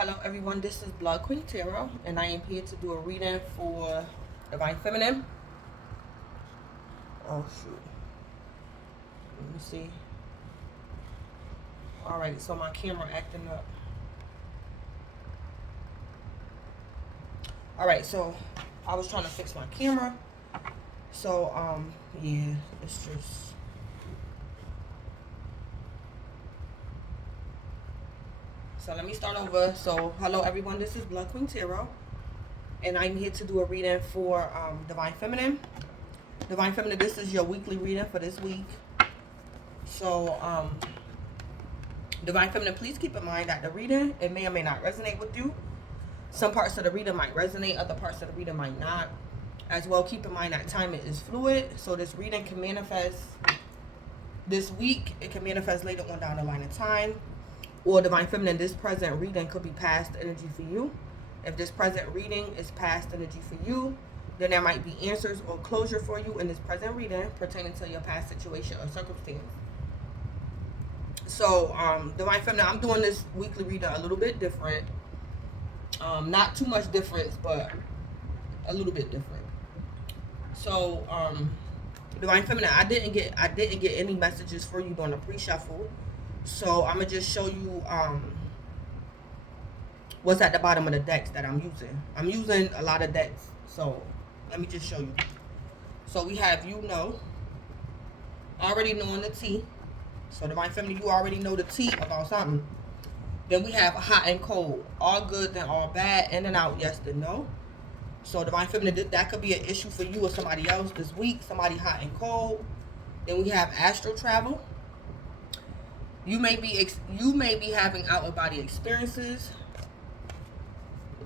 Hello everyone, this is Blood Queen Tarot, and I am here to do a reading for Divine Feminine. Oh shoot. Let me see. Alright, so my camera acting up. Alright, so I was trying to fix my camera. So, yeah, it's just... So let me start over. So, hello everyone, this is Blood Queen Tarot, and I'm here to do a reading for Divine Feminine. Divine Feminine, this is your weekly reading for this week. So, Divine Feminine, please keep in mind that the reading, it may or may not resonate with you. Some parts of the reading might resonate, other parts of the reading might not. As well, keep in mind that time is fluid, so this reading can manifest this week. It can manifest later on down the line of time. Or Divine Feminine, this present reading could be past energy for you. If this present reading is past energy for you, then there might be answers or closure for you in this present reading pertaining to your past situation or circumstance. So, Divine Feminine, I'm doing this weekly reading a little bit different. Not too much difference, but a little bit different. So, Divine Feminine, I didn't get any messages for you during the pre-shuffle. So I'm gonna just show you what's at the bottom of the decks that I'm using. I'm using a lot of decks, so let me just show you. So we have already knowing the tea. So Divine Feminine, you already know the tea about something. Then we have hot and cold, all good then all bad, in and out, yes then no. So Divine Feminine, that could be an issue for you or somebody else this week, somebody hot and cold. Then we have astral travel. You may be having out of body experiences.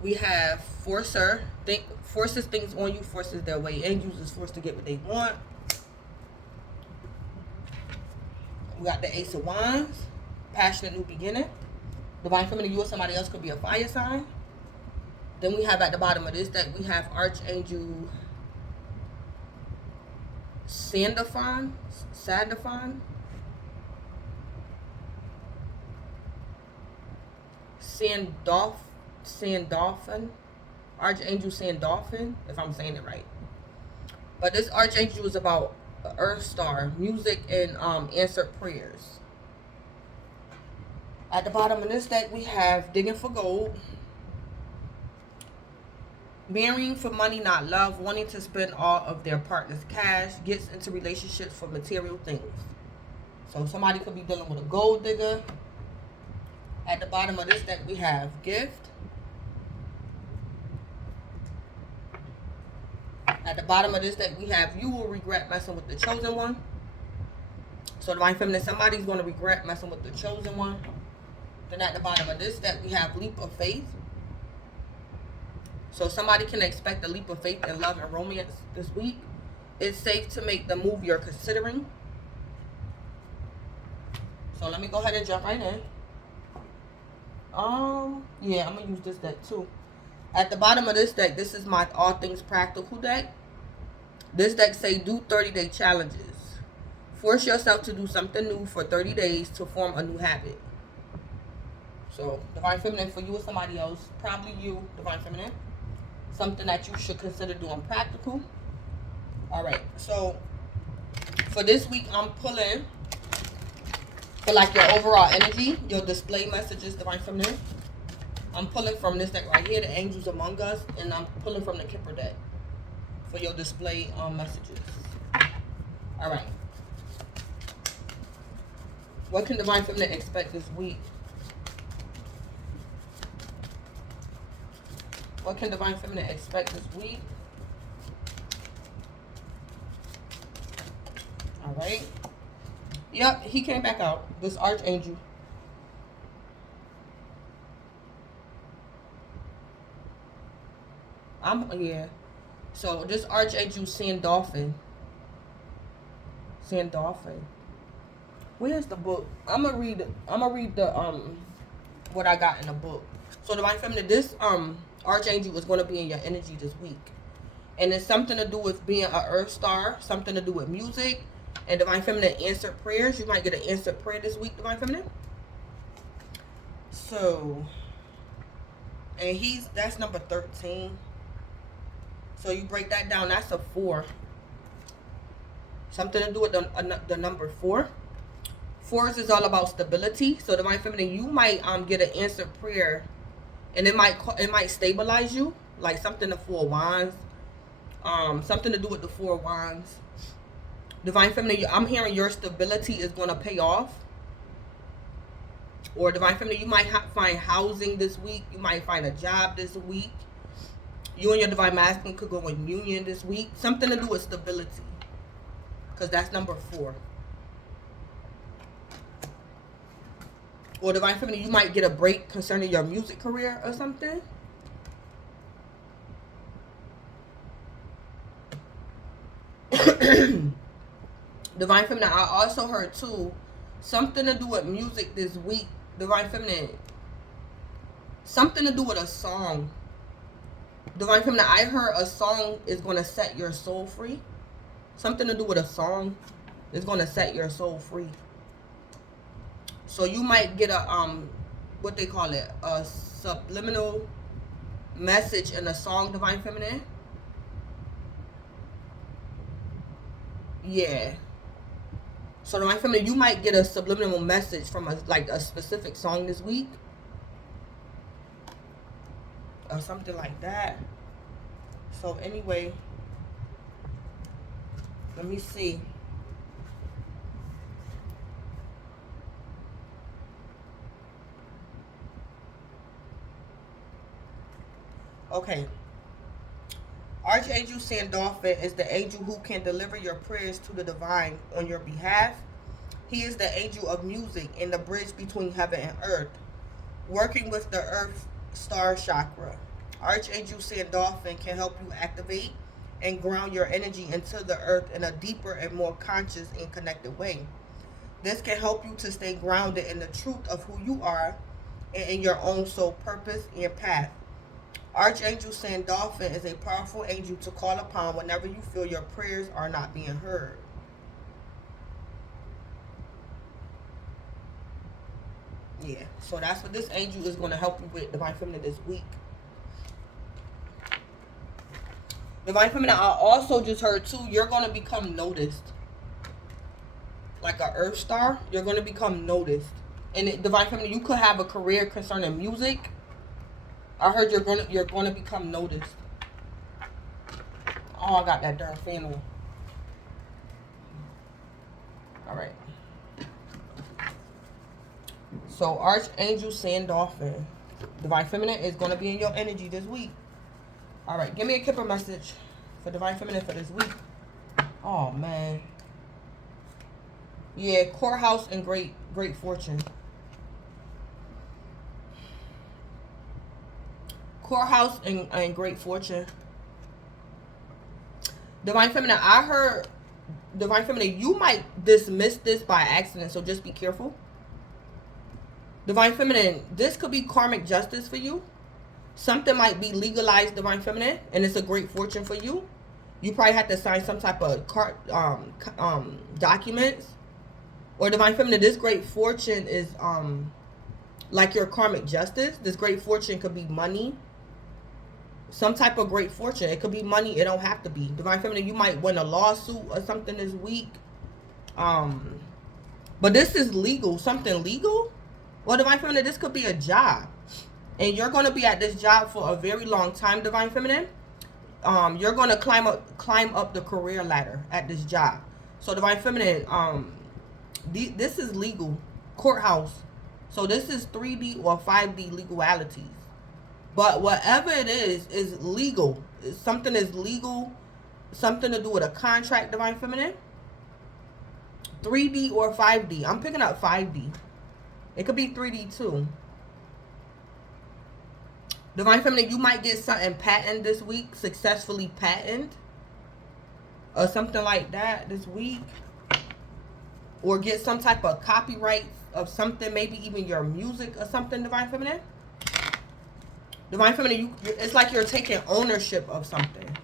We have forces things on you, forces their way in, uses force to get what they want. We got the Ace of Wands, passionate new beginning. Divine Feminine, you or somebody else could be a fire sign. Then we have at the bottom of this deck, we have Archangel Sandalphon. Sandalphon, Archangel Sandalphon, if I'm saying it right. But this Archangel is about Earth Star, music, and answered prayers. At the bottom of this deck, we have Digging for Gold, marrying for money, not love, wanting to spend all of their partner's cash, gets into relationships for material things. So somebody could be dealing with a gold digger. At the bottom of this deck, we have Gift. At the bottom of this deck, we have You Will Regret Messing with the Chosen One. So Divine Feminine, somebody's going to regret messing with the Chosen One. Then at the bottom of this deck, we have Leap of Faith. So somebody can expect a leap of faith in love and romance this week. It's safe to make the move you're considering. So let me go ahead and jump right in. Yeah, I'm gonna use this deck too. At the bottom of this deck, this is my All Things Practical deck. This deck say do 30-day challenges. Force yourself to do something new for 30 days to form a new habit. So, Divine Feminine, for you or somebody else, probably you, Divine Feminine, something that you should consider doing practical. Alright, so for this week, I'm pulling for like your overall energy, your display messages, Divine Feminine. I'm pulling from this deck right here, the Angels Among Us, and I'm pulling from the Kipper deck for your display messages. Alright. What can Divine Feminine expect this week? What can Divine Feminine expect this week? Alright. Yep, he came back out. This Archangel. Yeah. So this Archangel Sandalphon. Where's the book? I'm gonna read the what I got in the book. So Divine Feminine, this Archangel is gonna be in your energy this week. And it's something to do with being an Earth Star, something to do with music, and Divine Feminine answered prayers. You might get an answered prayer this week, Divine Feminine. So And that's number 13. So you break that down, that's a 4. Something to do with the number 4. Fours is all about stability. So Divine Feminine, you might get an answered prayer, and it might stabilize you, like something the 4 Wands, something to do with the 4 Wands. Divine Feminine, I'm hearing your stability is going to pay off. Or Divine Feminine, you might find housing this week. You might find a job this week. You and your Divine Masculine could go in union this week. Something to do with stability, because that's number 4. Or Divine Feminine, you might get a break concerning your music career or something. Divine Feminine, I also heard too, something to do with music this week. Divine Feminine, something to do with a song. Divine Feminine, I heard a song is going to set your soul free. Something to do with a song is going to set your soul free. So you might get a, what they call it, a subliminal message in a song, Divine Feminine. Yeah. So Divine Feminine, you might get a subliminal message from a specific song this week. Or something like that. So anyway, let me see. Okay. Archangel Sandalphon is the angel who can deliver your prayers to the divine on your behalf. He is the angel of music and the bridge between heaven and earth, working with the earth star chakra. Archangel Sandalphon can help you activate and ground your energy into the earth in a deeper and more conscious and connected way. This can help you to stay grounded in the truth of who you are and in your own soul purpose and path. Archangel Sandalphon is a powerful angel to call upon whenever you feel your prayers are not being heard. Yeah, so that's what this angel is going to help you with, Divine Feminine, this week. Divine Feminine, I also just heard too, you're going to become noticed. Like an earth star, you're going to become noticed. And Divine Feminine, you could have a career concerning music. I heard you're going to become noticed. Oh, I got that darn fan on. All right. So Archangel Sandalphon, Divine Feminine, is going to be in your energy this week. All right, give me a Kipper message for Divine Feminine for this week. Oh man. Yeah, courthouse and great fortune. Courthouse and great fortune. Divine Feminine, I heard, Divine Feminine, you might dismiss this by accident, so just be careful. Divine Feminine, this could be karmic justice for you. Something might be legalized, Divine Feminine, and it's a great fortune for you. You probably have to sign some type of documents. Or Divine Feminine, this great fortune is like your karmic justice. This great fortune could be money. Some type of great fortune. It could be money. It don't have to be. Divine Feminine, you might win a lawsuit or something this week. But this is legal. Something legal? Well, Divine Feminine, this could be a job. And you're going to be at this job for a very long time, Divine Feminine. You're going to climb up the career ladder at this job. So Divine Feminine, this is legal. Courthouse. So this is 3D or 5D legalities. But whatever it is legal. Something is legal. Something to do with a contract, Divine Feminine. 3D or 5D. I'm picking up 5D. It could be 3D too. Divine Feminine, you might get something patented this week. Successfully patented. Or something like that this week. Or get some type of copyright of something. Maybe even your music or something, Divine Feminine. Divine Feminine, it's like you're taking ownership of something.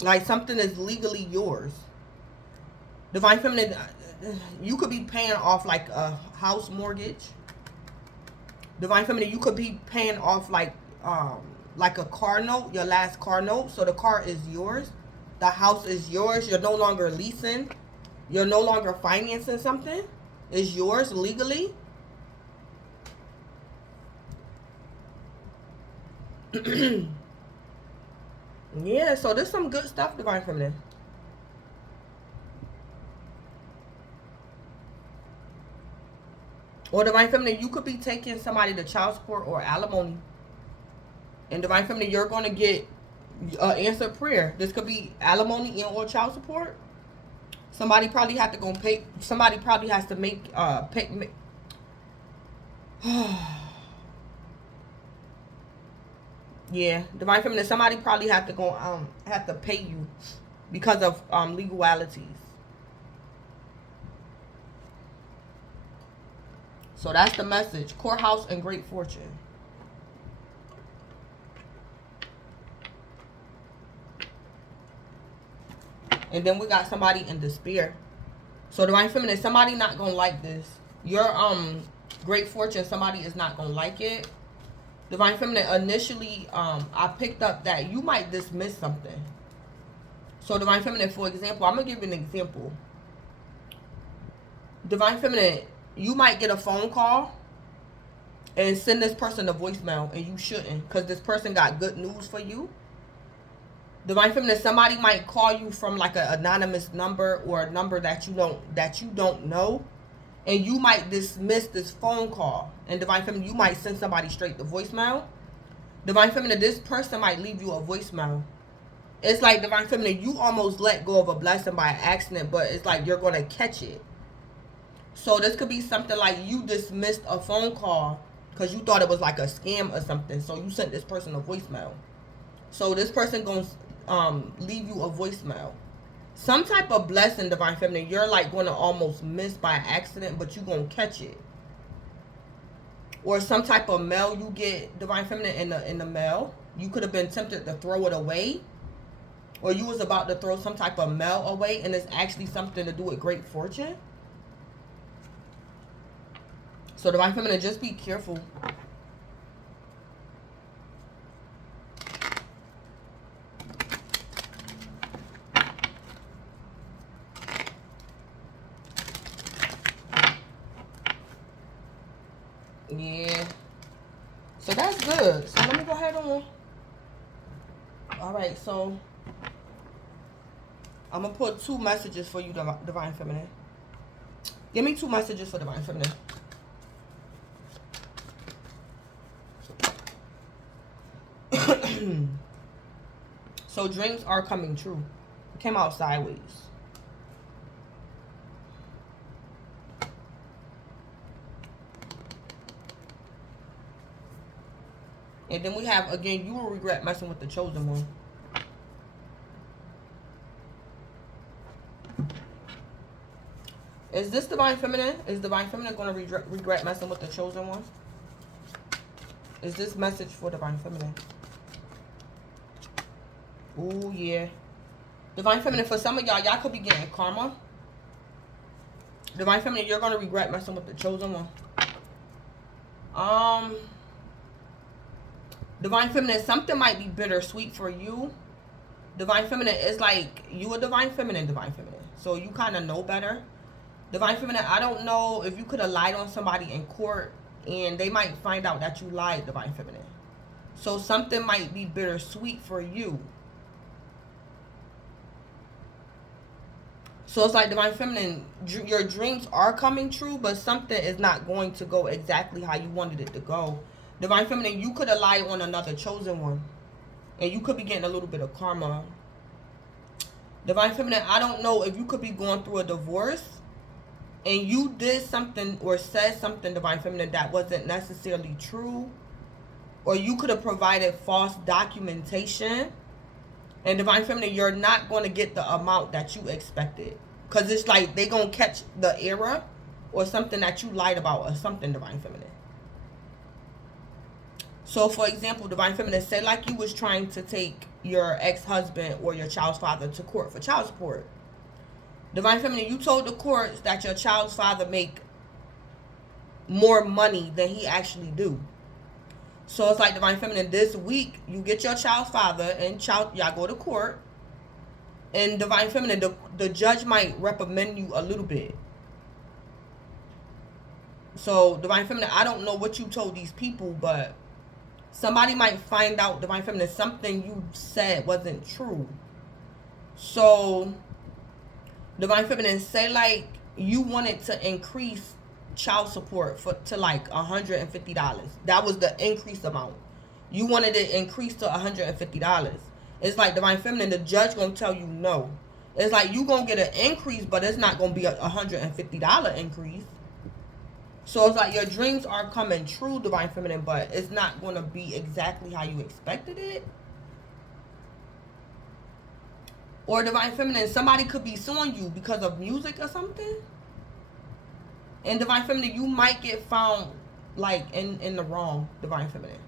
Like something is legally yours. Divine Feminine, you could be paying off like a house mortgage. Divine Feminine, you could be paying off like like a car note, your last car note. So the car is yours. The house is yours. You're no longer leasing. You're no longer financing something. It's yours legally. Yeah, so there's some good stuff, Divine Feminine. Or Divine Feminine, you could be taking somebody to child support or alimony. And Divine Feminine, you're going to get answered prayer. This could be alimony and or child support. Somebody probably have to go pay. Somebody probably has to make pay. Yeah, Divine Feminine. Somebody probably have to go have to pay you because of legalities. So that's the message. Courthouse and great fortune. And then we got somebody in despair. So Divine Feminine, somebody not gonna like this. Your great fortune, somebody is not gonna like it. Divine Feminine, initially I picked up that you might dismiss something. So Divine Feminine, for example, I'm gonna give you an example. Divine Feminine, you might get a phone call and send this person a voicemail, and you shouldn't, because this person got good news for you. Divine Feminine, somebody might call you from like an anonymous number or a number that you don't know, and you might dismiss this phone call. And Divine Feminine, you might send somebody straight to voicemail. Divine Feminine, this person might leave you a voicemail. It's like, Divine Feminine, you almost let go of a blessing by accident, but it's like you're going to catch it. So this could be something like you dismissed a phone call because you thought it was like a scam or something. So you sent this person a voicemail. So this person going to leave you a voicemail. Some type of blessing, Divine Feminine, you're like going to almost miss by accident, but you're going to catch it. Or some type of mail you get, Divine Feminine, in the mail. You could have been tempted to throw it away. Or you was about to throw some type of mail away, and it's actually something to do with great fortune. So Divine Feminine, just be careful. Yeah. So that's good. So let me go ahead on. Alright, so I'm going to put 2 messages for you, Divine Feminine. Give me 2 messages for Divine Feminine. So dreams are coming true. It came out sideways. And then we have, again, you will regret messing with the chosen one. Is this Divine Feminine? Is Divine Feminine going to regret messing with the chosen one? Is this message for Divine Feminine? Oh, yeah. Divine Feminine, for some of y'all, y'all could be getting karma. Divine Feminine, you're going to regret messing with the chosen one. Divine Feminine, something might be bittersweet for you. Divine Feminine, is like you a Divine Feminine, Divine Feminine. So you kind of know better. Divine Feminine, I don't know if you could have lied on somebody in court and they might find out that you lied, Divine Feminine. So something might be bittersweet for you. So it's like, Divine Feminine, your dreams are coming true, but something is not going to go exactly how you wanted it to go. Divine Feminine, you could have lied on another chosen one. And you could be getting a little bit of karma. Divine Feminine, I don't know if you could be going through a divorce and you did something or said something, Divine Feminine, that wasn't necessarily true. Or you could have provided false documentation. And Divine Feminine, you're not going to get the amount that you expected. Because it's like they're going to catch the error or something that you lied about or something, Divine Feminine. So, for example, Divine Feminine, say like you was trying to take your ex-husband or your child's father to court for child support. Divine Feminine, you told the courts that your child's father make more money than he actually do. So it's like Divine Feminine, this week you get your child's father and y'all go to court. And Divine Feminine, the judge might reprimand you a little bit. So Divine Feminine, I don't know what you told these people, but somebody might find out, Divine Feminine, something you said wasn't true. So Divine Feminine, say like you wanted to increase child support to like $150. That was the increased amount. You wanted it increased to $150. It's like Divine Feminine, the judge gonna tell you no. It's like you gonna get an increase, but it's not gonna be a $150 increase. So it's like your dreams are coming true, Divine Feminine, but it's not gonna be exactly how you expected it. Or Divine Feminine, somebody could be suing you because of music or something. And Divine Feminine, you might get found like in the wrong, Divine Feminine.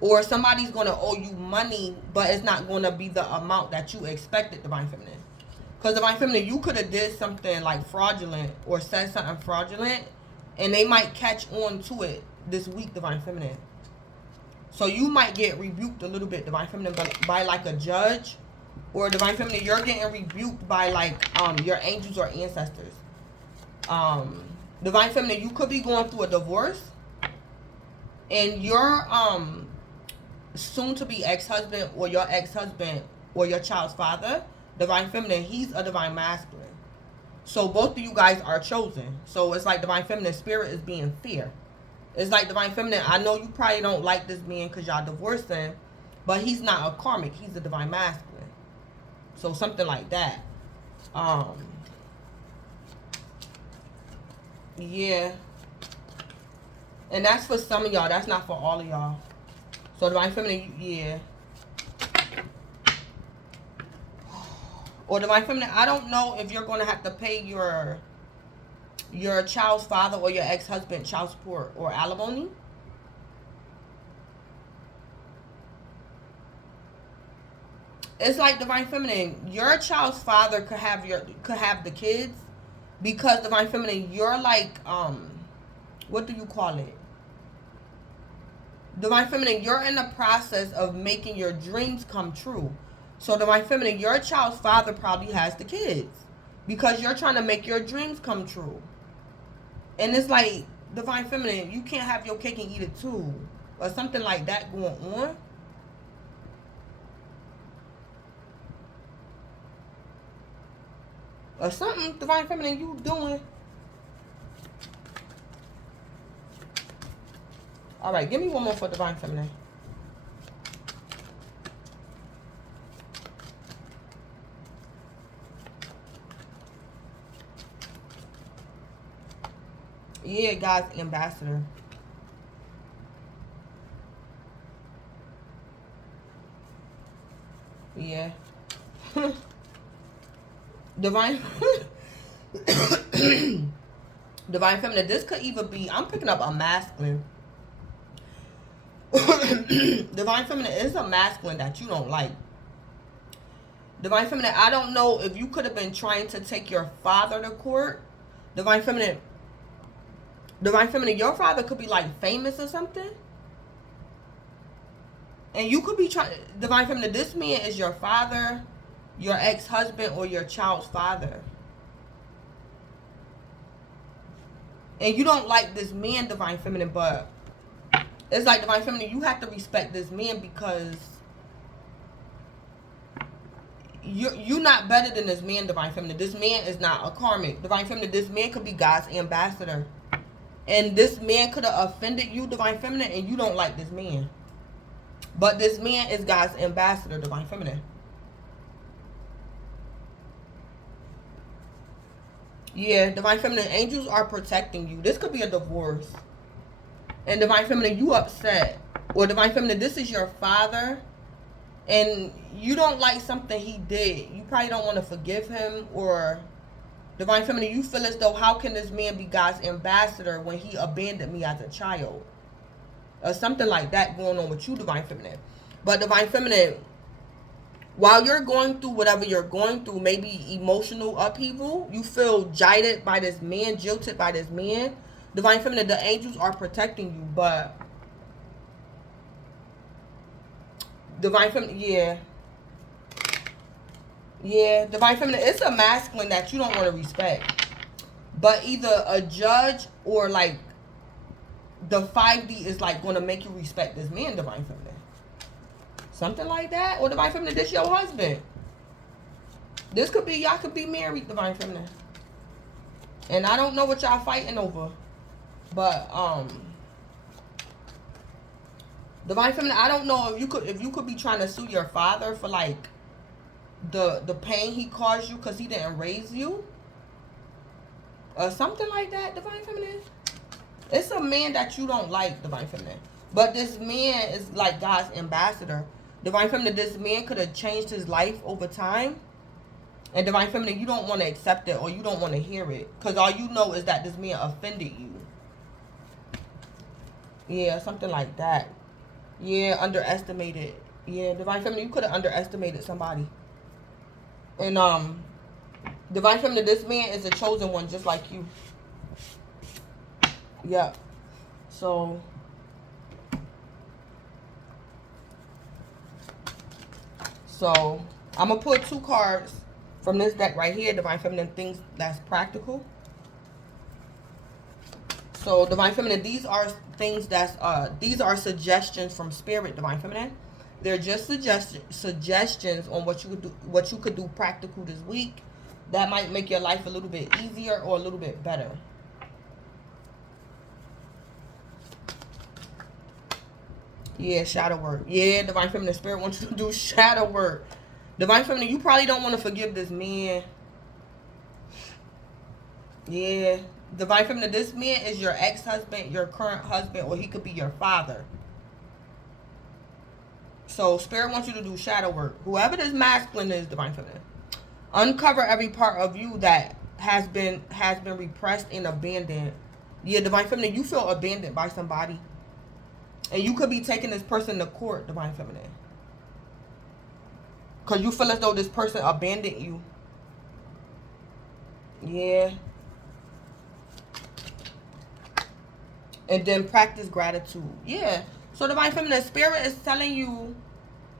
Or somebody's going to owe you money, but it's not going to be the amount that you expected, Divine Feminine. Because Divine Feminine, you could have did something like fraudulent or said something fraudulent, and they might catch on to it this week, Divine Feminine. So you might get rebuked a little bit, Divine Feminine, by like a judge. Or Divine Feminine, you're getting rebuked by like your angels or ancestors. Divine Feminine, you could be going through a divorce. And your soon to be ex-husband or your ex-husband or your child's father, Divine Feminine, he's a divine masculine. So both of you guys are chosen. So it's like Divine Feminine, spirit is being fair. It's like Divine Feminine, I know you probably don't like this man because y'all divorcing, but he's not a karmic, he's a divine masculine. So something like that. Yeah. And that's for some of y'all. That's not for all of y'all. So Divine Feminine, yeah. Or Divine Feminine, I don't know if you're going to have to pay your child's father or your ex-husband child support or alimony. It's like Divine Feminine, your child's father could have the kids, because Divine Feminine, you're like what do you call it? Divine Feminine, you're in the process of making your dreams come true. So Divine Feminine, your child's father probably has the kids because you're trying to make your dreams come true. And it's like, Divine Feminine, you can't have your cake and eat it too, or something like that going on. Or something, Divine Feminine, you doing. Alright, give me one more for Divine Feminine. Yeah, God's ambassador. Yeah. Divine Divine Feminine, this could even be, I'm picking up a masculine. Divine Feminine is a masculine that you don't like. Divine Feminine, I don't know if you could have been trying to take your father to court. Divine Feminine, your father could be like famous or something. And you could be trying, Divine Feminine, this man is your father, your ex-husband, or your child's father. And you don't like this man, Divine Feminine, but it's like, Divine Feminine, you have to respect this man because you're not better than this man, Divine Feminine. This man is not a karmic. Divine Feminine, this man could be God's ambassador. And this man could have offended you, Divine Feminine, and you don't like this man. But this man is God's ambassador, Divine Feminine. Yeah, Divine Feminine, angels are protecting you. This could be a divorce. And Divine Feminine, you upset. Or Divine Feminine, this is your father. And you don't like something he did. You probably don't want to forgive him. Or Divine Feminine, you feel as though, how can this man be God's ambassador when he abandoned me as a child? Or something like that going on with you, Divine Feminine. But Divine Feminine, while you're going through whatever you're going through, maybe emotional upheaval, you feel jilted by this man, jilted by this man. Divine Feminine, the angels are protecting you, but Divine Feminine, yeah. Yeah, Divine Feminine, it's a masculine that you don't want to respect. But either a judge or like the 5D is like going to make you respect this man, Divine Feminine. Something like that. Or Divine Feminine, this your husband. This could be, y'all could be married, Divine Feminine. And I don't know what y'all fighting over. But, Divine Feminine, I don't know if you could be trying to sue your father for like the pain he caused you because he didn't raise you. Or something like that, Divine Feminine. It's a man that you don't like, Divine Feminine. But this man is like God's ambassador. Divine Feminine, this man could have changed his life over time. And Divine Feminine, you don't want to accept it or you don't want to hear it. Because all you know is that this man offended you. Yeah, something like that. Yeah, underestimated. Yeah, Divine Feminine, you could have underestimated somebody. And, Divine Feminine, this man is a chosen one just like you. Yeah. So, I'm going to pull 2 cards from this deck right here, Divine Feminine, things that's practical. So, Divine Feminine, these are things that's, these are suggestions from Spirit, Divine Feminine. They're just suggestions on what you could do practical this week. That might make your life a little bit easier or a little bit better. Yeah, shadow work. Yeah, Divine Feminine, Spirit wants you to do shadow work. Divine Feminine, you probably don't want to forgive this man. Yeah. Divine Feminine, this man is your ex-husband, your current husband, or he could be your father. So, Spirit wants you to do shadow work. Whoever this masculine is, Divine Feminine. Uncover every part of you that has been repressed and abandoned. Yeah, Divine Feminine, you feel abandoned by somebody. And you could be taking this person to court, Divine Feminine. Because you feel as though this person abandoned you. Yeah. And then practice gratitude. Yeah. So Divine Feminine, Spirit is telling you,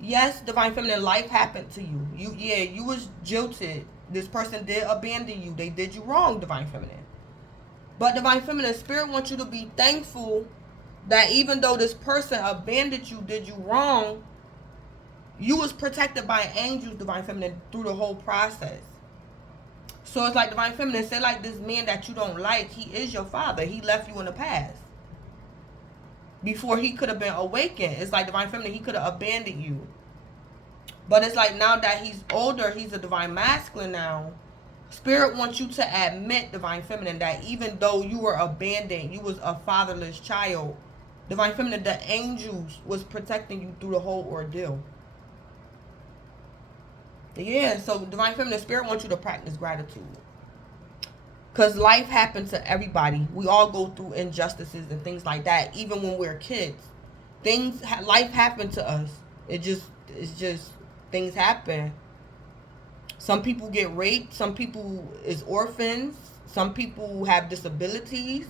yes, Divine Feminine, life happened to you. You was jilted. This person did abandon you. They did you wrong, Divine Feminine. But Divine Feminine, Spirit wants you to be thankful that even though this person abandoned you, did you wrong, you was protected by angels, Divine Feminine, through the whole process. So it's like, Divine Feminine, say like this man that you don't like, he is your father. He left you in the past. Before he could have been awakened. It's like, Divine Feminine, he could have abandoned you. But it's like, now that he's older, he's a Divine Masculine now. Spirit wants you to admit, Divine Feminine, that even though you were abandoned, you was a fatherless child, Divine Feminine, the angels was protecting you through the whole ordeal. Yeah, so Divine Feminine, Spirit wants you to practice gratitude. Because life happens to everybody. We all go through injustices and things like that, even when we're kids. Life happened to us. It's just, things happen. Some people get raped. Some people is orphans. Some people have disabilities.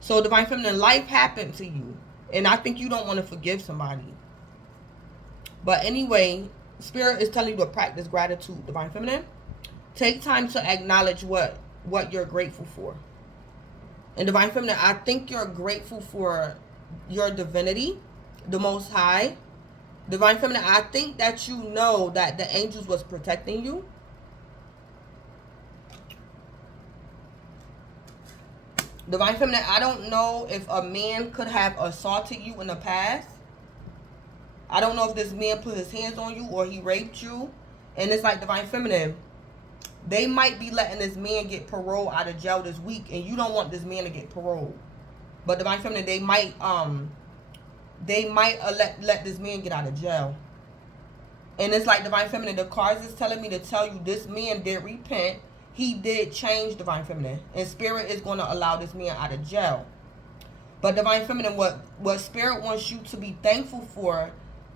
So Divine Feminine, life happened to you. And I think you don't want to forgive somebody. But anyway, Spirit is telling you to practice gratitude, Divine Feminine. Take time to acknowledge what you're grateful for. And Divine Feminine, I think you're grateful for your divinity, the Most High. Divine Feminine, I think that you know that the angels was protecting you. Divine Feminine, I don't know if a man could have assaulted you in the past. I don't know if this man put his hands on you or he raped you. And it's like, Divine Feminine, they might be letting this man get parole out of jail this week, and you don't want this man to get parole. But Divine Feminine, they might let this man get out of jail. And it's like, Divine Feminine, the cards is telling me to tell you this man did repent. He did change, Divine Feminine. And Spirit is going to allow this man out of jail. But Divine Feminine, what Spirit wants you to be thankful for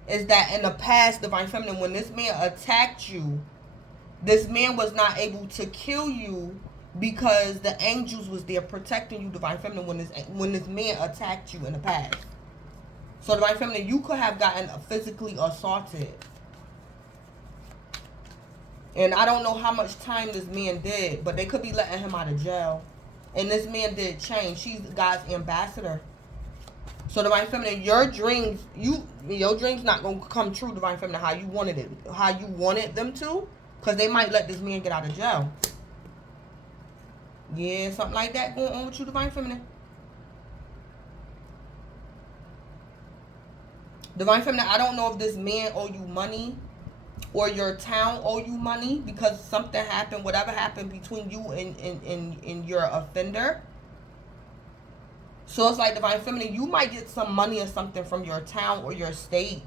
is that in the past, Divine Feminine, when this man attacked you, this man was not able to kill you because the angels was there protecting you, Divine Feminine, when this man attacked you in the past. So, Divine Feminine, you could have gotten physically assaulted. And I don't know how much time this man did, but they could be letting him out of jail. And this man did change. She's God's ambassador. So, Divine Feminine, your dreams not gonna come true, Divine Feminine, how you wanted them to, because they might let this man get out of jail. Yeah, something like that going on with you, Divine Feminine. Divine Feminine, I don't know if this man owe you money or your town owe you money because something happened, whatever happened between you and your offender. So it's like, Divine Feminine, you might get some money or something from your town or your state.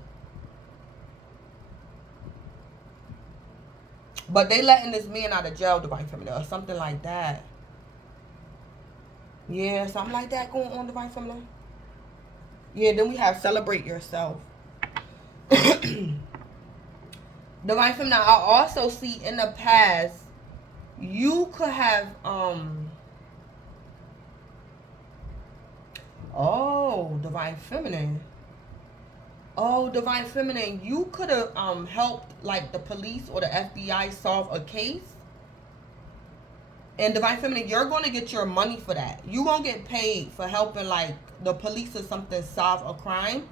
But they letting this man out of jail, Divine Feminine, or something like that. Yeah, something like that going on, Divine Feminine. Yeah, then we have celebrate yourself. Divine Feminine, I also see in the past, you could have, oh, Divine Feminine. Oh, Divine Feminine, you could have helped like the police or the FBI solve a case. And Divine Feminine, you're going to get your money for that. You're going to get paid for helping like the police or something solve a crime.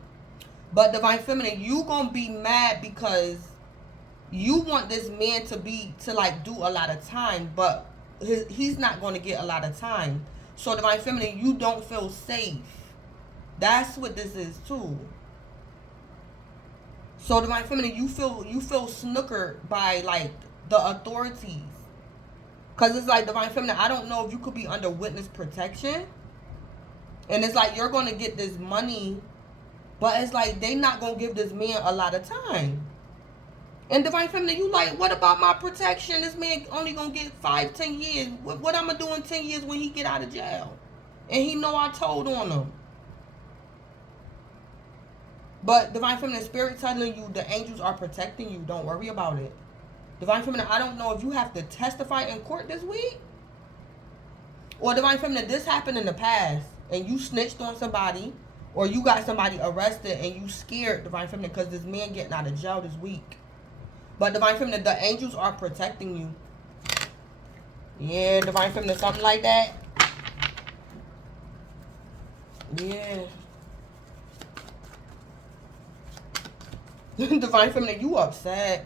But Divine Feminine, you going to be mad because you want this man to like do a lot of time, but he's not going to get a lot of time. So Divine Feminine, you don't feel safe. That's what this is too. So Divine Feminine, you feel snookered by like the authorities. Because it's like, Divine Feminine, I don't know if you could be under witness protection. And it's like, you're going to get this money. But it's like, they not going to give this man a lot of time. And Divine Feminine, you like, what about my protection? This man only going to get 5-10 years. What I'm going to do in 10 years when he get out of jail? And he know I told on him. But Divine Feminine, Spirit telling you the angels are protecting you. Don't worry about it. Divine Feminine, I don't know if you have to testify in court this week. Or Divine Feminine, this happened in the past. And you snitched on somebody. Or you got somebody arrested and you scared, Divine Feminine, because this man getting out of jail this week. But Divine Feminine, the angels are protecting you. Yeah, Divine Feminine, something like that. Yeah. Divine Feminine, you upset.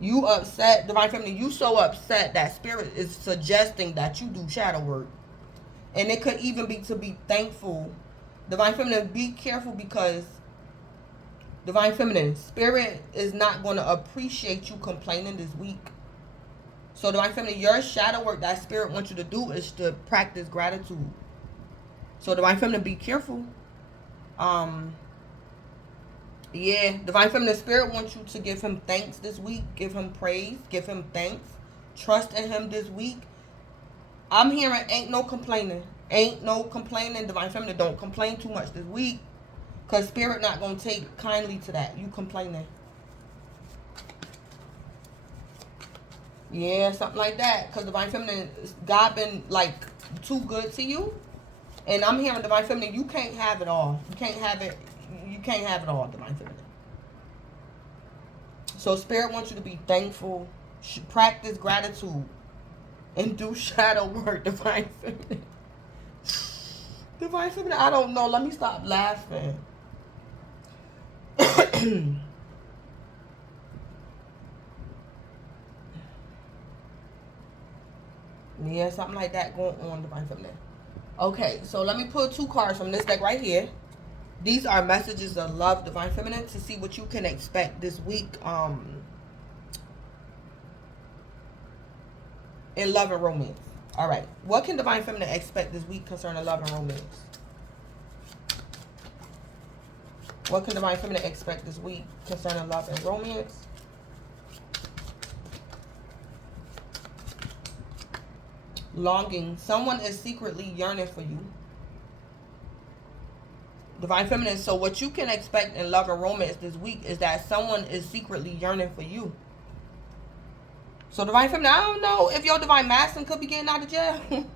You upset. Divine Feminine, you so upset that Spirit is suggesting that you do shadow work. And it could even be to be thankful. Divine Feminine, be careful because Divine Feminine, Spirit is not going to appreciate you complaining this week. So Divine Feminine, your shadow work that Spirit wants you to do is to practice gratitude. So Divine Feminine, be careful. Yeah, Divine Feminine, Spirit wants you to give him thanks this week. Give him praise. Give him thanks. Trust in him this week. I'm hearing ain't no complaining. Ain't no complaining. Divine Feminine, don't complain too much this week. Because Spirit not going to take kindly to that. You complaining. Yeah, something like that. Because Divine Feminine, God been like too good to you. And I'm hearing Divine Feminine, you can't have it all. You can't have it. You can't have it all, Divine Feminine. So Spirit wants you to be thankful. Practice gratitude. And do shadow work, Divine Feminine. Divine Feminine, I don't know. Let me stop laughing. Yeah, something like that going on, Divine Feminine. Okay, so let me pull 2 cards from this deck right here. These are messages of love, Divine Feminine, to see what you can expect this week in love and romance. All right, what can Divine Feminine expect this week concerning love and romance? What can Divine Feminine expect this week concerning love and romance? Longing. Someone is secretly yearning for you. Divine Feminine, so what you can expect in love and romance this week is that someone is secretly yearning for you. So divine feminine, I don't know if your divine masculine could be getting out of jail.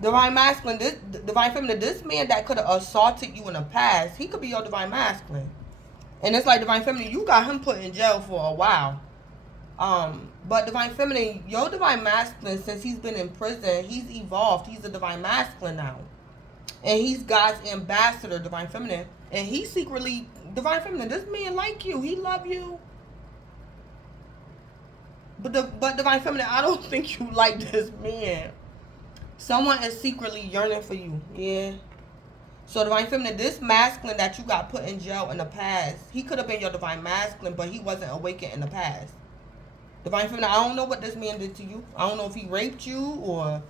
Divine masculine, this divine feminine, this man that could have assaulted you in the past, he could be your divine masculine. And it's like divine feminine, you got him put in jail for a while. But divine feminine, your divine masculine, since he's been in prison, he's evolved. He's a divine masculine now. And he's God's ambassador, divine feminine. And he secretly, divine feminine, this man like you. He love you. But divine feminine, I don't think you like this man. Someone is secretly yearning for you. Yeah. So divine feminine, this masculine that you got put in jail in the past, he could have been your divine masculine, but he wasn't awakened in the past. Divine feminine, I don't know what this man did to you. I don't know if he raped you or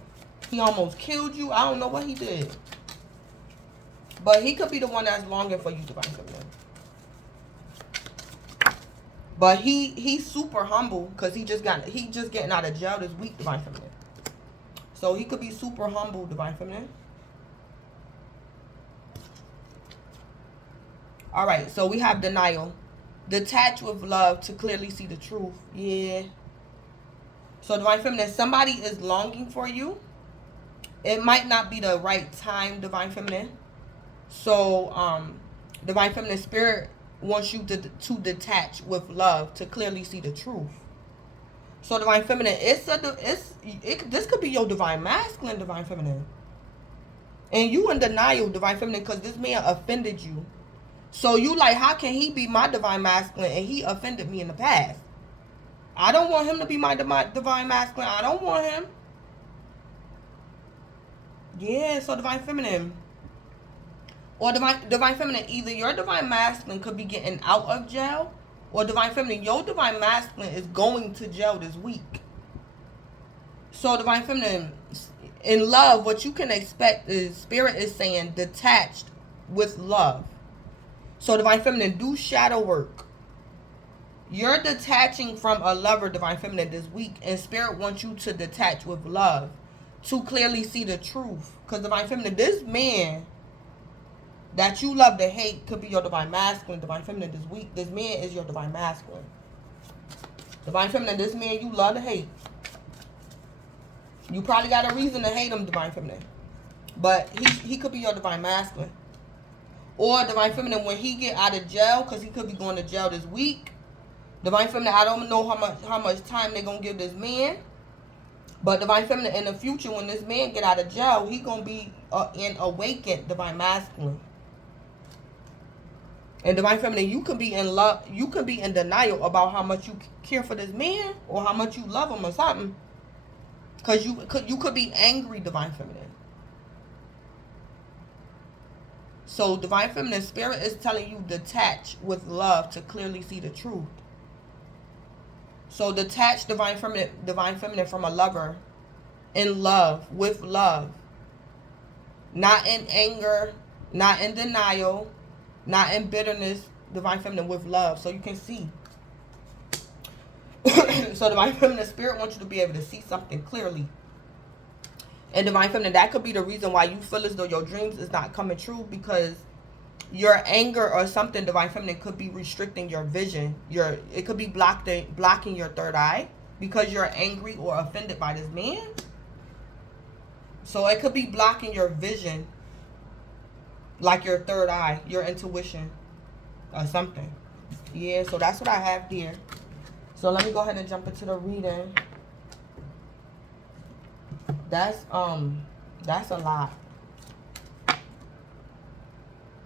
he almost killed you. I don't know what he did. But he could be the one that's longing for you, divine feminine. But he's super humble because he just getting out of jail this week, divine feminine. So he could be super humble, divine feminine. All right, so we have denial. Detach with love to clearly see the truth. Yeah. So divine feminine, somebody is longing for you. It might not be the right time, divine feminine. So divine feminine, spirit wants you to detach with love to clearly see the truth. So divine feminine, this could be your divine masculine, divine feminine. And you in denial, divine feminine, because this man offended you. So you like, how can he be my divine masculine and he offended me in the past? I don't want him to be my divine masculine. I don't want him. Yeah, so divine feminine. Or divine feminine, either your divine masculine could be getting out of jail, or divine feminine, your divine masculine is going to jail this week. So divine feminine, in love, what you can expect is, spirit is saying, detached with love. So divine feminine, do shadow work. You're detaching from a lover, divine feminine, this week, and spirit wants you to detach with love to clearly see the truth. Because divine feminine, this man that you love to hate could be your divine masculine, divine feminine, this week. This man is your divine masculine. Divine feminine, this man you love to hate. You probably got a reason to hate him, divine feminine. But he could be your divine masculine. Or divine feminine, when he get out of jail, because he could be going to jail this week. Divine feminine, I don't know how much time they're going to give this man. But divine feminine, in the future, when this man get out of jail, he going to be an awakened divine masculine. And divine feminine, you could be in love, you could be in denial about how much you care for this man or how much you love him or something. Because you could be angry, divine feminine. So divine feminine, spirit is telling you detach with love to clearly see the truth. So detach divine feminine from a lover in love, with love. Not in anger, not in denial, not in bitterness, divine feminine, with love. So you can see. So divine feminine, spirit wants you to be able to see something clearly. And divine feminine, that could be the reason why you feel as though your dreams is not coming true, because your anger or something, divine feminine, could be restricting your vision. It could be blocking your third eye because you're angry or offended by this man. So it could be blocking your vision, like your third eye, your intuition or something. Yeah, so that's what I have here. So let me go ahead and jump into the reading. That's a lot.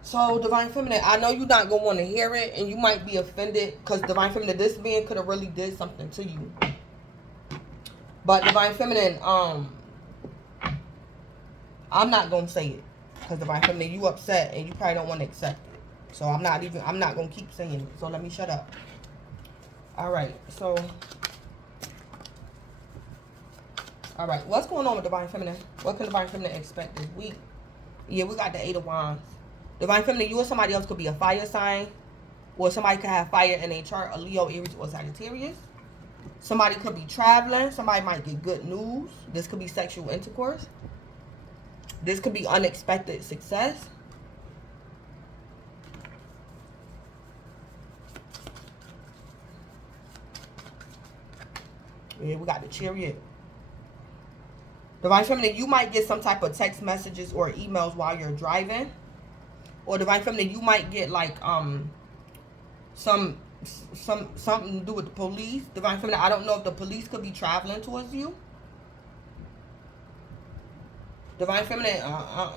So divine feminine, I know you're not gonna want to hear it, and you might be offended because divine feminine, this man could have really did something to you. But divine feminine, I'm not gonna say it because divine feminine, you upset and you probably don't want to accept it. So I'm not gonna keep saying it. So let me shut up. All right. So. All right, what's going on with divine feminine? What can divine feminine expect this week? Yeah, we got the 8 of Wands. Divine feminine, you or somebody else could be a fire sign, or somebody could have fire in their chart, a Leo, Aries, or Sagittarius. Somebody could be traveling. Somebody might get good news. This could be sexual intercourse. This could be unexpected success. Yeah, we got the Chariot. Divine Feminine, you might get some type of text messages or emails while you're driving. Or Divine Feminine, you might get like something to do with the police. Divine Feminine, I don't know if the police could be traveling towards you. Divine Feminine,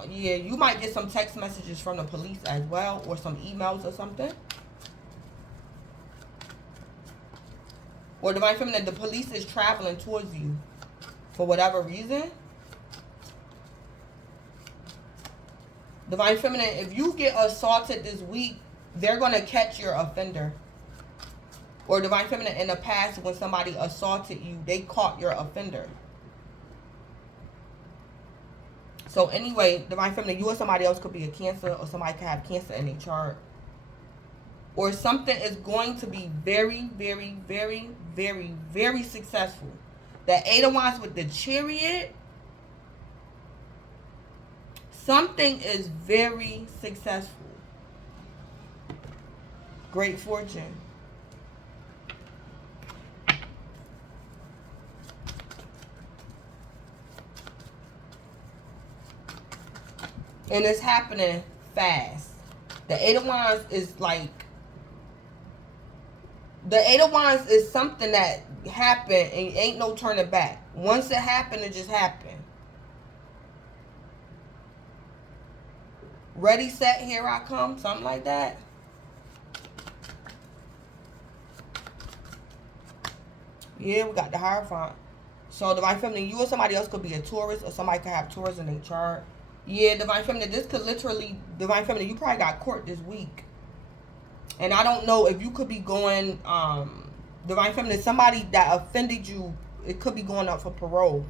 yeah, you might get some text messages from the police as well, or some emails or something. Or Divine Feminine, the police is traveling towards you for whatever reason. Divine Feminine, if you get assaulted this week, they're going to catch your offender. Or Divine Feminine, in the past, when somebody assaulted you, they caught your offender. So anyway, Divine Feminine, you or somebody else could be a Cancer, or somebody could have Cancer in their chart. Or something is going to be very, very, very, very, very successful. The Eight of Wands with the Chariot. Something is very successful. Great fortune. And it's happening fast. The Eight of Wands is like, the Eight of Wands is something that happened and ain't no turning back. Once it happened, it just happened. Ready, set, here I come. Something like that. Yeah, we got the Hierophant. So Divine Feminine, you or somebody else could be a Taurus, or somebody could have Taurus in their chart. Yeah, Divine Feminine, this could literally, Divine Feminine, you probably got court this week. And I don't know if you could be going, Divine Feminine, somebody that offended you, it could be going up for parole.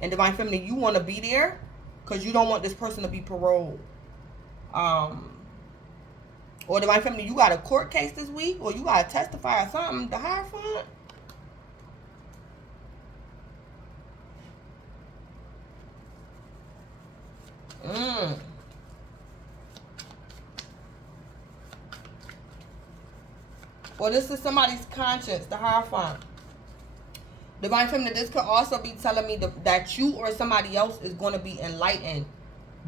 And Divine Feminine, you want to be there because you don't want this person to be paroled. Or Divine Feminine, you got a court case this week, or you got to testify or something. The Hierophant. Well, this is somebody's conscience, the Hierophant. Divine Feminine, this could also be telling me that you or somebody else is going to be enlightened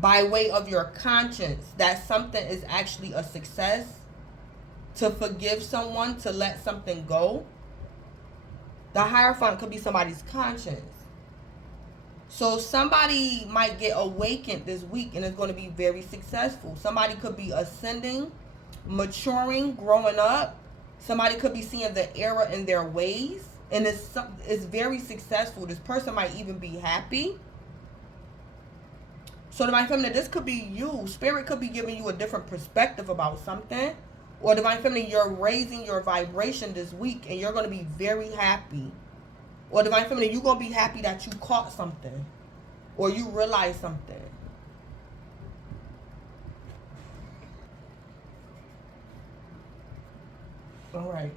by way of your conscience. That something is actually a success. To forgive someone, to let something go. The Hierophant could be somebody's conscience. So somebody might get awakened this week and it's going to be very successful. Somebody could be ascending, maturing, growing up. Somebody could be seeing the error in their ways. And it's very successful. This person might even be happy. So Divine Feminine, this could be you. Spirit could be giving you a different perspective about something. Or Divine Feminine, you're raising your vibration this week and you're going to be very happy. Or Divine Feminine, you're going to be happy that you caught something. Or you realized something. All right.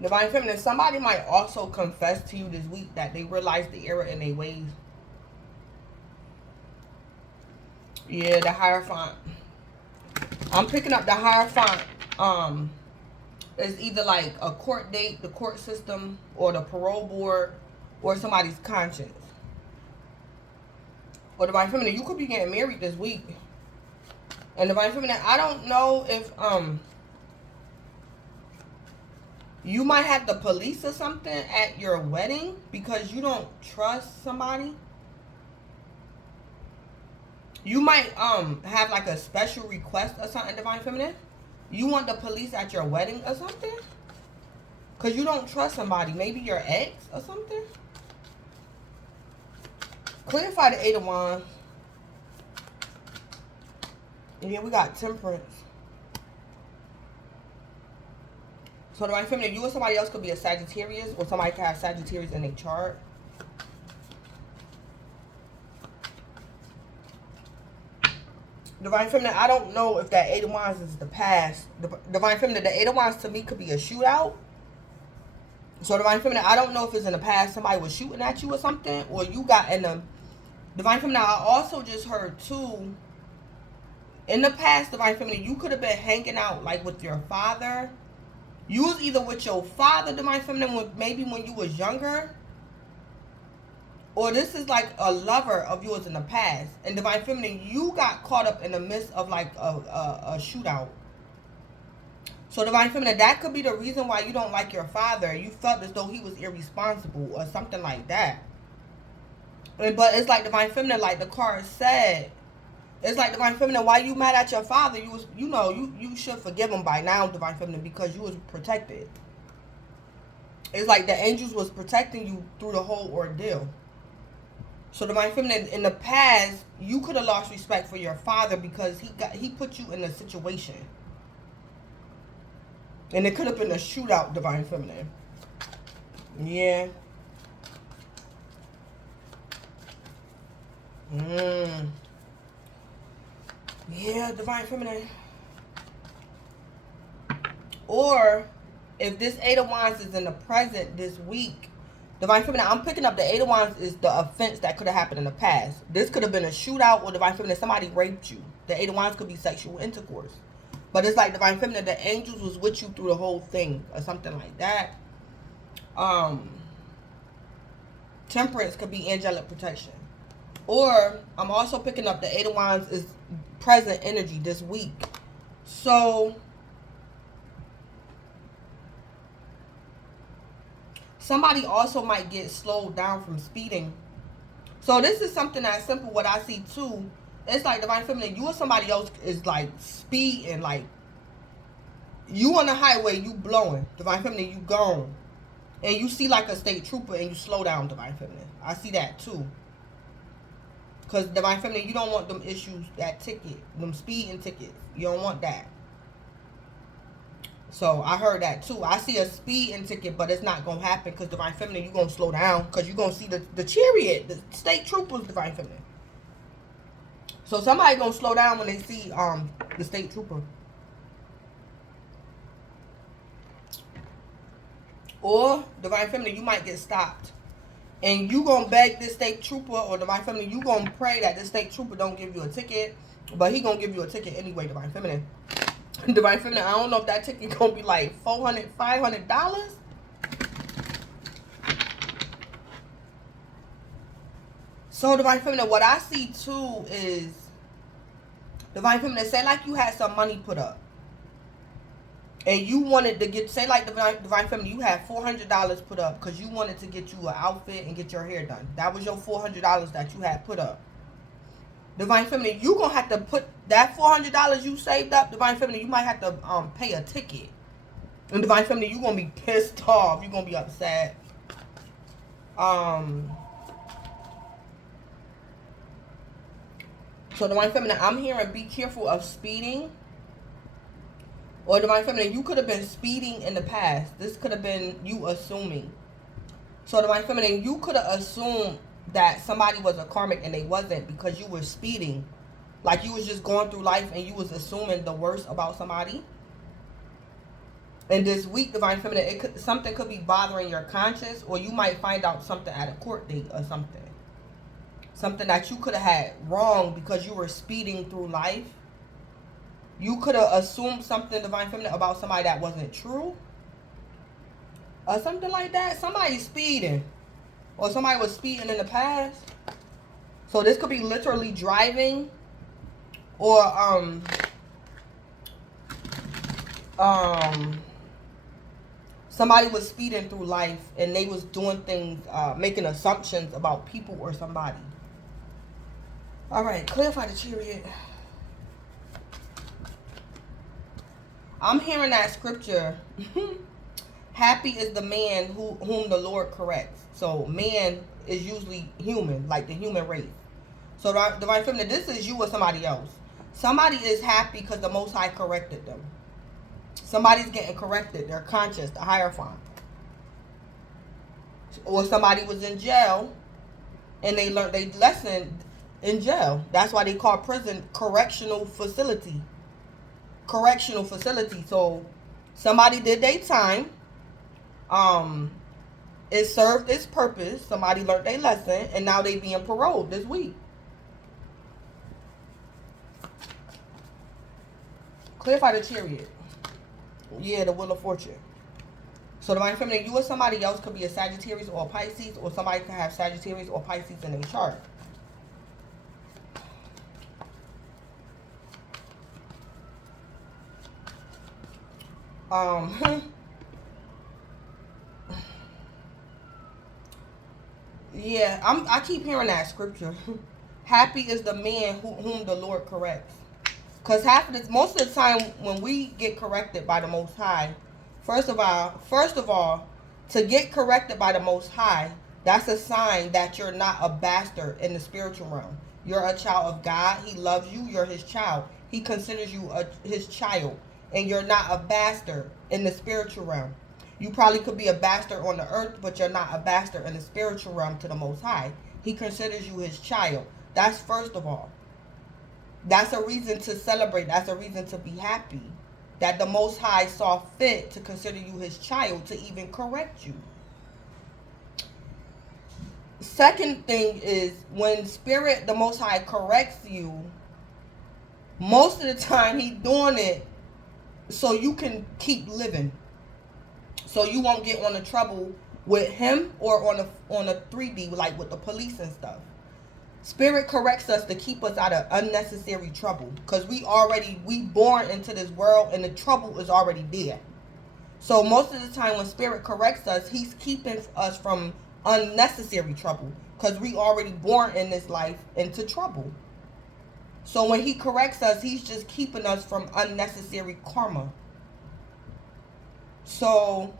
Divine Feminine, somebody might also confess to you this week that they realized the error in their ways. Yeah, the Hierophant. I'm picking up the Hierophant. It's either like a court date, the court system, or the parole board, or somebody's conscience. Or Divine Feminine, you could be getting married this week. And Divine Feminine, I don't know if you might have the police or something at your wedding because you don't trust somebody. You might have like a special request or something, Divine Feminine. You want the police at your wedding or something? Because you don't trust somebody. Maybe your ex or something. Clarify the Eight of Wands. And then we got Temperance. So Divine Feminine, you or somebody else could be a Sagittarius, or somebody could have Sagittarius in their chart. Divine Feminine, I don't know if that Eight of Wands is the past. Divine Feminine, the Eight of Wands to me could be a shootout. So Divine Feminine, I don't know if it's in the past somebody was shooting at you or something, or you got in the... Divine Feminine, I also just heard too, in the past, Divine Feminine, you could have been hanging out like with your father. You was either with your father, Divine Feminine, maybe when you was younger, or this is like a lover of yours in the past. And Divine Feminine, you got caught up in the midst of like a shootout. So Divine Feminine, that could be the reason why you don't like your father. You felt as though he was irresponsible or something like that. But it's like Divine Feminine, like the card said, it's like Divine Feminine, why you mad at your father? You should forgive him by now, Divine Feminine, because you was protected. It's like the angels was protecting you through the whole ordeal. So Divine Feminine, in the past, you could have lost respect for your father because he put you in a situation. And it could have been a shootout, Divine Feminine. Yeah. Yeah, Divine Feminine. Or, if this Eight of Wands is in the present this week, Divine Feminine, I'm picking up the Eight of Wands is the offense that could have happened in the past. This could have been a shootout, or Divine Feminine, somebody raped you. The Eight of Wands could be sexual intercourse. But it's like Divine Feminine, the angels was with you through the whole thing, or something like that. Temperance could be angelic protection. Or, I'm also picking up the Eight of Wands is present energy this week. So, somebody also might get slowed down from speeding. So, this is something that's simple. What I see, too, it's like Divine Feminine, you or somebody else is like speeding. Like, you on the highway, you blowing. Divine Feminine, you gone. And you see like a state trooper and you slow down, Divine Feminine. I see that, too. Because Divine Feminine, you don't want them issues, that ticket, them speeding tickets. You don't want that. So, I heard that too. I see a speeding ticket, but it's not going to happen because Divine Feminine, you're going to slow down. Because you're going to see the chariot, the state troopers, Divine Feminine. So, somebody going to slow down when they see the state trooper. Or, Divine Feminine, you might get stopped. And you going to beg this state trooper or Divine Feminine, you going to pray that this state trooper don't give you a ticket. But he going to give you a ticket anyway, Divine Feminine. Divine Feminine, I don't know if that ticket going to be like $400, $500. So, Divine Feminine, what I see too is, Divine Feminine, say like you had some money put up. And you wanted to get, say like Divine Feminine, you had $400 put up because you wanted to get you an outfit and get your hair done. That was your $400 that you had put up. Divine Feminine, you going to have to put that $400 you saved up, Divine Feminine, you might have to pay a ticket. And Divine Feminine, you going to be pissed off. You're going to be upset. So Divine Feminine, I'm hearing be careful of speeding. Or Divine Feminine, you could have been speeding in the past. This could have been you assuming. So Divine Feminine, you could have assumed that somebody was a karmic and they wasn't because you were speeding. Like you was just going through life and you was assuming the worst about somebody. And this week, Divine Feminine, something could be bothering your conscience, or you might find out something at a court date or something. Something that you could have had wrong because you were speeding through life. You could have assumed something, Divine Feminine, about somebody that wasn't true. Or something like that. Somebody's speeding. Or somebody was speeding in the past. So this could be literally driving. Or, somebody was speeding through life and they was doing things, making assumptions about people or somebody. Alright, clarify the chariot. I'm hearing that scripture. Happy is the man whom the Lord corrects. So man is usually human, like the human race. So Divine Feminine, this is you or somebody else. Somebody is happy because the Most High corrected them. Somebody's getting corrected. They're conscious, the Hierophant. Or somebody was in jail and they learned their lesson in jail. That's why they call prison correctional facility. Correctional facility. So somebody did their time. It served its purpose. Somebody learned their lesson and now they being paroled this week. Clarify the Chariot. Yeah, the Wheel of Fortune. So Divine Feminine, you or somebody else could be a Sagittarius or a Pisces, or somebody could have Sagittarius or Pisces in their chart. Yeah, I keep hearing that scripture. Happy is the man whom the Lord corrects. Because most of the time when we get corrected by the Most High, first of all, to get corrected by the Most High, that's a sign that you're not a bastard in the spiritual realm. You're a child of God. He loves you. You're his child. He considers you his child. And you're not a bastard in the spiritual realm. You probably could be a bastard on the earth, but you're not a bastard in the spiritual realm to the Most High. He considers you his child. That's first of all. That's a reason to celebrate. That's a reason to be happy. That the Most High saw fit to consider you his child, to even correct you. Second thing is, when Spirit, the Most High, corrects you, most of the time he doing it so you can keep living. So you won't get on the trouble with him or on a 3D, like with the police and stuff. Spirit corrects us to keep us out of unnecessary trouble, because we born into this world and the trouble is already there. So most of the time when Spirit corrects us, he's keeping us from unnecessary trouble, because we already born in this life into trouble. So when he corrects us, he's just keeping us from unnecessary karma. So,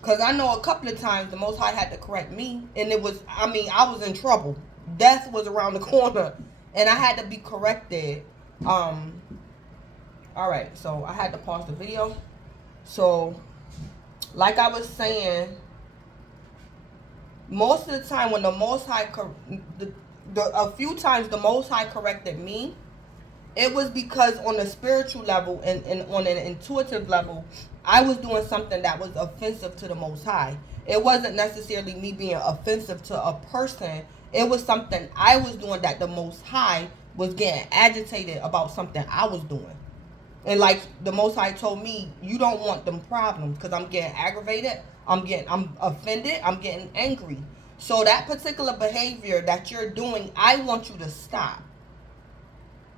because I know a couple of times the Most High had to correct me, and I was in trouble. Death was around the corner, and I had to be corrected. Alright, so I had to pause the video. So, like I was saying, most of the time when the Most High, a few times the Most High corrected me, it was because on a spiritual level and on an intuitive level, I was doing something that was offensive to the Most High. It wasn't necessarily me being offensive to a person. It was something I was doing that the Most High was getting agitated about something I was doing. And like the Most High told me, you don't want them problems, because I'm getting aggravated, I'm offended, I'm getting angry. So that particular behavior that you're doing, I want you to stop.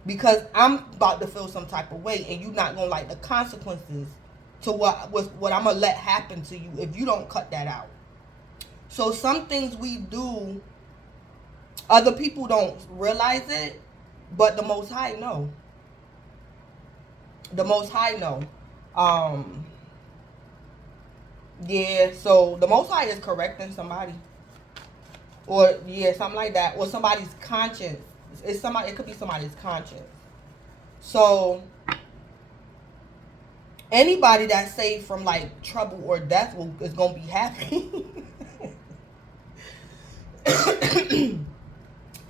Because I'm about to feel some type of way, and you're not going to like the consequences to what I'm going to let happen to you if you don't cut that out. So some things we do, other people don't realize it, but the Most High know. The Most High know. Yeah, so the Most High is correcting somebody. Or, yeah, something like that. Or somebody's conscience. It could be somebody's conscience. So, anybody that's saved from, like, trouble or death is going to be happy.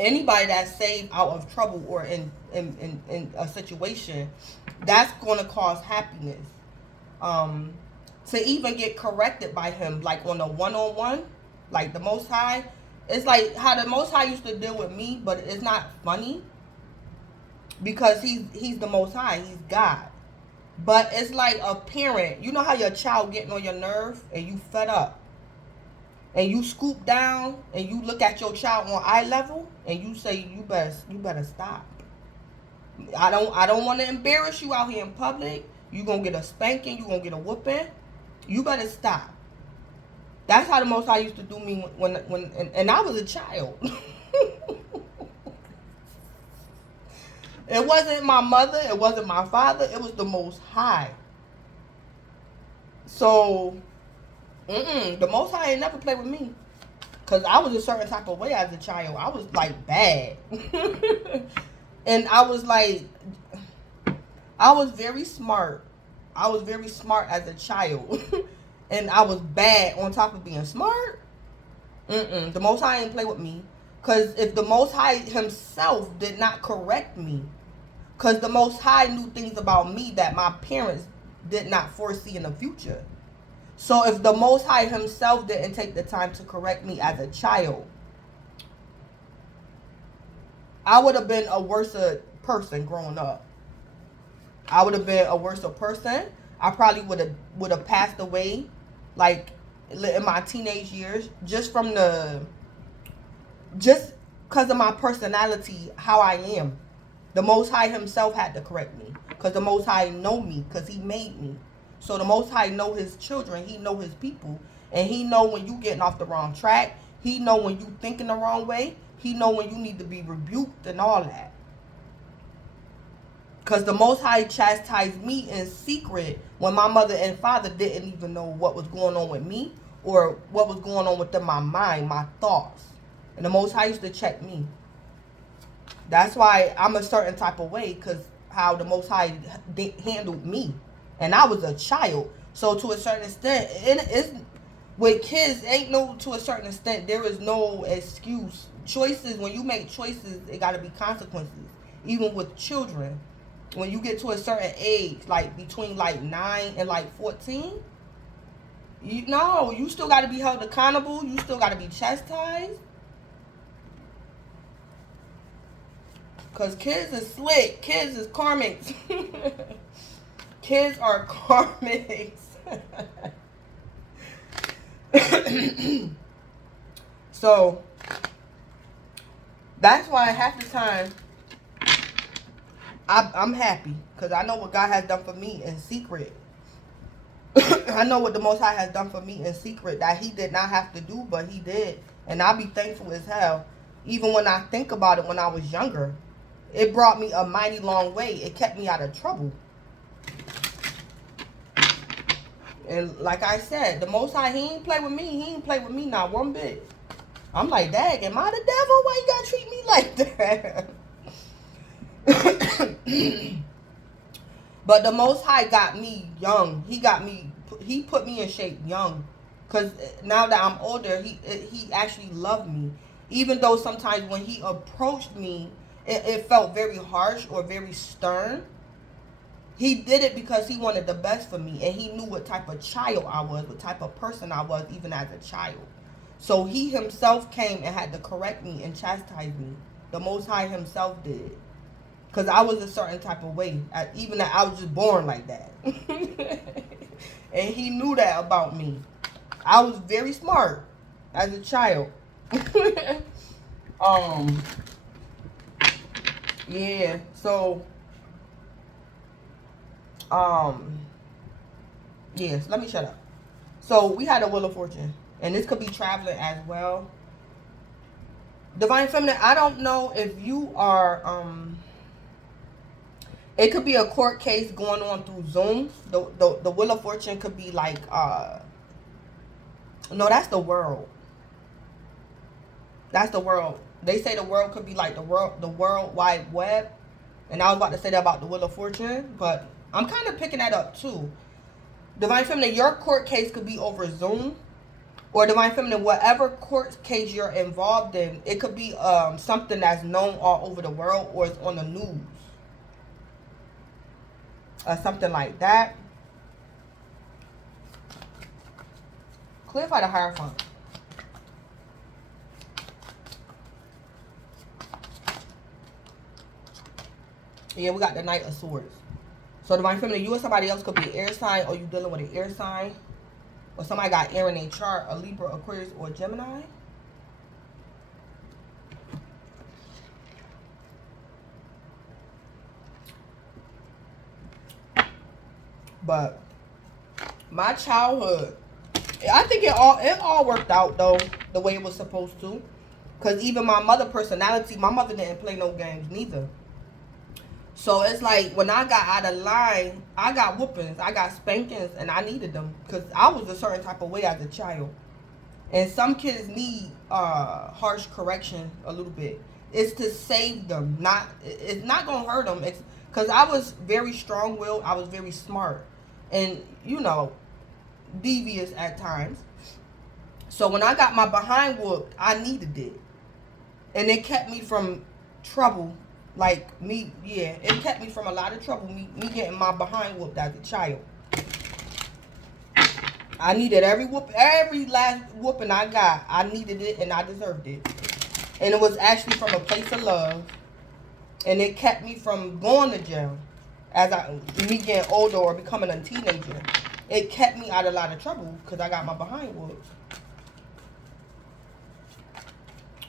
Anybody that's saved out of trouble or in a situation, that's going to cause happiness. To even get corrected by him, like on a one-on-one, like the Most High, it's like how the Most High used to deal with me, but it's not funny because he's the Most High, he's God. But it's like a parent. You know how your child getting on your nerve and you fed up, and you scoop down and you look at your child on eye level and you say, you better stop. I don't want to embarrass you out here in public. You gonna get a spanking. You gonna get a whooping. You better stop. That's how the Most High used to do me when I was a child. It wasn't my mother. It wasn't my father. It was the Most High. So, the Most High ain't never played with me. Because I was a certain type of way as a child. I was, like, bad. And I was, like, I was very smart. I was very smart as a child. And I was bad on top of being smart. The Most High ain't play with me. Because if the Most High himself did not correct me, because the Most High knew things about me that my parents did not foresee in the future. So if the Most High himself didn't take the time to correct me as a child, I would have been a worse person growing up. I would have been a worse person. I probably would have passed away, like in my teenage years, just because of my personality, how I am. The Most High Himself had to correct me, because the Most High know me, because He made me. So the Most High know His children. He know His people, and He know when you getting off the wrong track. He know when you thinking the wrong way. He know when you need to be rebuked and all that. Because the Most High chastised me in secret when my mother and father didn't even know what was going on with me or what was going on within my mind, my thoughts. And the Most High used to check me. That's why I'm a certain type of way, because how the Most High handled me. And I was a child. So to a certain extent, it's, with kids, ain't no, to a certain extent, there is no excuse. Choices, when you make choices, it got to be consequences. Even with children. When you get to a certain age, like between like 9 and like 14, you still got to be held accountable. You still got to be chastised. Because kids is slick. Kids is karmics. Kids are karmics. So, that's why half the time, I'm happy. Because I know what God has done for me in secret. I know what the Most High has done for me in secret that He did not have to do, but He did. And I'll be thankful as hell. Even when I think about it when I was younger. It brought me a mighty long way. It kept me out of trouble. And like I said, the Most High, He ain't play with me. He ain't play with me not one bit. I'm like, Dad, am I the devil? Why you gotta treat me like that? But the Most High got me young. He put me in shape young. Because now that I'm older, he actually loved me. Even though sometimes when He approached me, it felt very harsh or very stern. He did it because He wanted the best for me. And He knew what type of child I was, what type of person I was, even as a child. So He Himself came and had to correct me and chastise me. The Most High Himself did. Because I was a certain type of way. Even that I was just born like that. And He knew that about me. I was very smart as a child. Yeah, so yes, let me shut up. So we had a Wheel of Fortune, and this could be traveling as well. Divine Feminine, I don't know if you are it could be a court case going on through Zoom. The Wheel of Fortune could be like no, that's the world. That's the world. They say the world could be like the World Wide Web. And I was about to say that about the Wheel of Fortune, but I'm kind of picking that up too. Divine Feminine, your court case could be over Zoom. Or Divine Feminine, whatever court case you're involved in, it could be something that's known all over the world, or it's on the news. Something like that. Clarify the Hierophant. Yeah, we got the Knight of Swords. So Divine Feminine, you or somebody else could be an air sign, or you dealing with an air sign. Or somebody got air in their chart, a Libra, Aquarius, or Gemini. But my childhood, I think it all worked out though, the way it was supposed to. Because even my mother personality, my mother didn't play no games neither. So it's like when I got out of line, I got whoopings, I got spankings, and I needed them. Because I was a certain type of way as a child. And some kids need harsh correction a little bit. It's to save them. It's not going to hurt them. It's because I was very strong-willed. I was very smart. And, you know, devious at times. So when I got my behind whooped, I needed it. And it kept me from trouble. Like me, yeah, it kept me from a lot of trouble. Me getting my behind whooped as a child. I needed every last whooping I got. I needed it and I deserved it. And it was actually from a place of love. And it kept me from going to jail. me getting older or becoming a teenager. It kept me out of a lot of trouble because I got my behind whooped.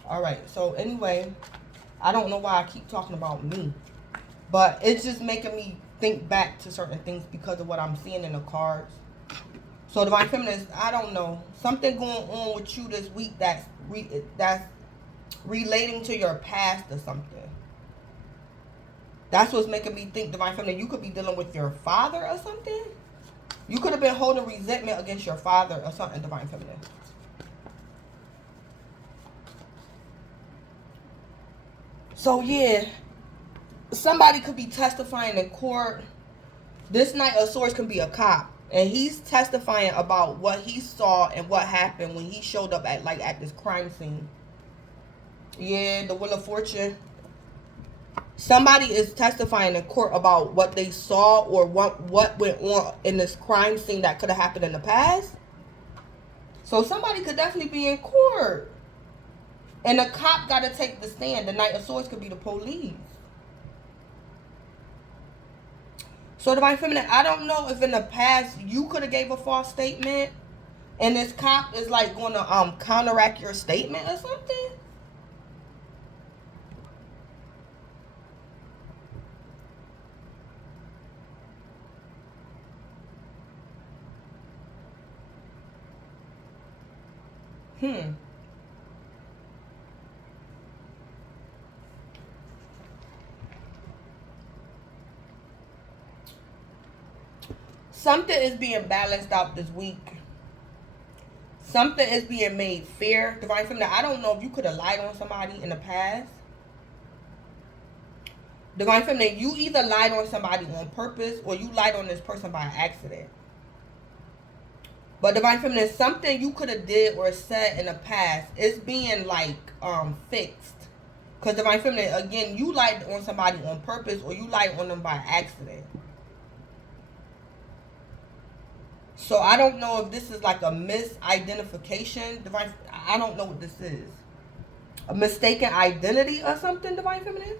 Alright, so anyway, I don't know why I keep talking about me. But it's just making me think back to certain things because of what I'm seeing in the cards. So Divine Feminine, I don't know. Something going on with you this week that's relating to your past or something. That's what's making me think, Divine Feminine, you could be dealing with your father or something. You could have been holding resentment against your father or something, Divine Feminine. So yeah, somebody could be testifying in court. This Knight of Swords can be a cop. And he's testifying about what he saw and what happened when he showed up at this crime scene. Yeah, the Wheel of Fortune. Somebody is testifying in court about what they saw or what went on in this crime scene that could have happened in the past. So somebody could definitely be in court. And the cop got to take the stand. The Knight of Swords could be the police. So Divine Feminine, I don't know if in the past you could have gave a false statement and this cop is like going to counteract your statement or something. Something is being balanced out this week. Something is being made fair. Divine Feminine, I don't know if you could have lied on somebody in the past. Divine Feminine, you either lied on somebody on purpose or you lied on this person by accident. But Divine Feminine, something you could have did or said in the past is being like fixed. Because Divine Feminine, again, you lied on somebody on purpose or you lied on them by accident. So I don't know if this is like a misidentification. I don't know what this is. A mistaken identity or something, Divine Feminine?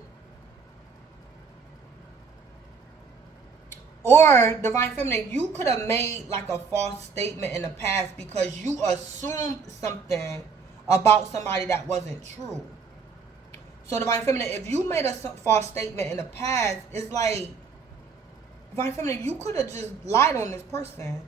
Or, Divine Feminine, you could have made like a false statement in the past because you assumed something about somebody that wasn't true. So, Divine Feminine, if you made a false statement in the past, it's like, Divine Feminine, you could have just lied on this person.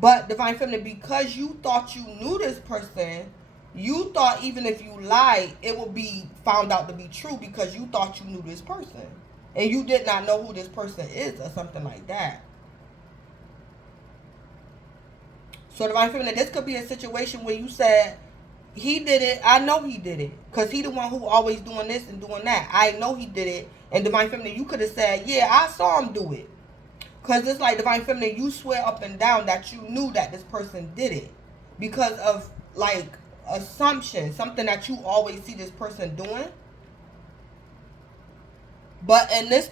But, Divine Feminine, because you thought you knew this person, you thought even if you lied, it would be found out to be true because you thought you knew this person. And you did not know who this person is or something like that. So, Divine Feminine, this could be a situation where you said, he did it, I know he did it. Because he the one who always doing this and doing that. I know he did it. And Divine Feminine, you could have said, yeah, I saw him do it. Because it's like, Divine Feminine, you swear up and down that you knew that this person did it. Because of, like, assumption. Something that you always see this person doing. But in this